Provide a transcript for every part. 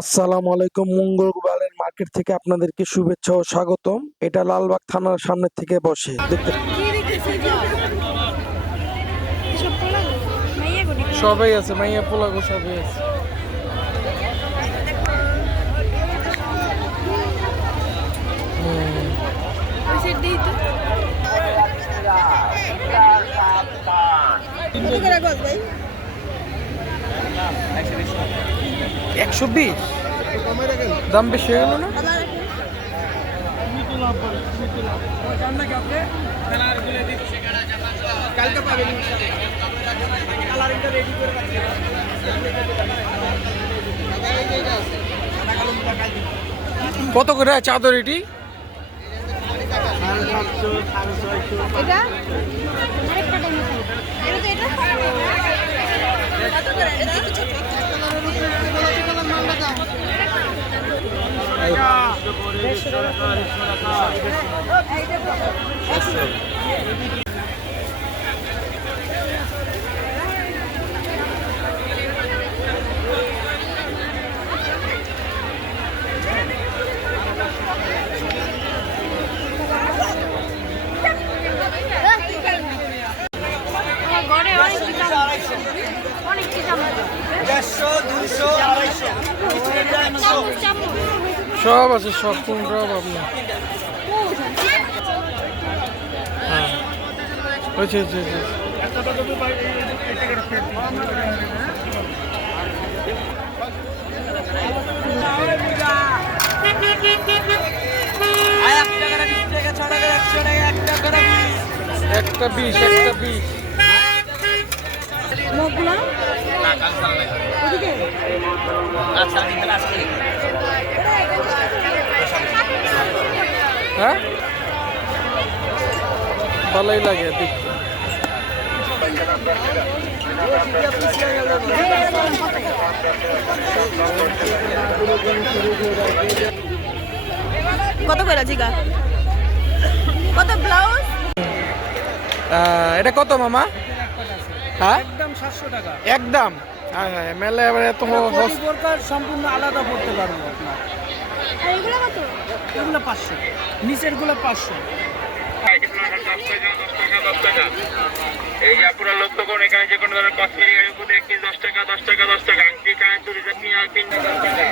আসসালামু আলাইকুম। মঙ্গলবারের মার্কেট থেকে আপনাদেরকে শুভেচ্ছা ও স্বাগতম। এটা লালবাগ থানার সামনে থেকে বসে দেখতে সবাই আছে, মাইয়া পোলাগো সবাই আছে। একশো 120 দাম বেশি হয়ে গেল না? কত করে চাদর এটি? সব আছে, সব কোন অভাব না। হ্যাঁ হয়েছে হয়েছে হয়েছে। একটা 20 একটা 20 হ্যাঁ ভালোই লাগে দেখতে। কত করে জিগা? কত ব্লাউজ? এটা কত মামা? হ্যাঁ একদম 700 টাকা। একদম। হ্যাঁ হ্যাঁ মেলে এবার এত বোরকার সম্পূর্ণ আলাদা পড়তে পারবো আপনার। আর এগুলো কত? এগুলো 500, নিচের গুলো 500। এই আপুরা লক্ষ্য করুন, এখানে যে কোনো ধরনের কসমেটিক উপর 1 কেজি 10 টাকা 10 টাকা 10 টাকা, আংটি কানের দুল এটা 3 টাকা 10 টাকা।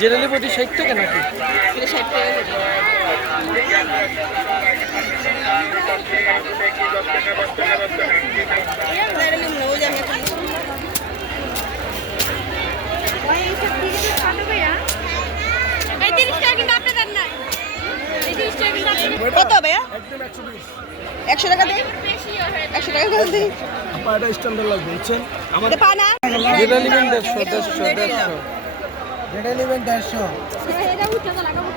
জেনারেলি প্রতি 60 টাকা নাকি? এটা 60 টাকা করে। এটা নিলাম না, ওই যে আমি এখন ভাই এইসব দিকে কত ভাইয়া? এই 30 টাকা কিন্তু আপনাদের নাই। এই 30 টাকা কিন্তু আপনাদের কত ভাইয়া? একদম 120। 100 টাকা দেই? 100 টাকা করে দেই। আপা এটা স্ট্যান্ডার্ড লাগবে, বুঝছেন? এটা পানা? যেটা নেবেন 150 150 150 যেটা নেবেন 150। এটা উঠে লাগাবো।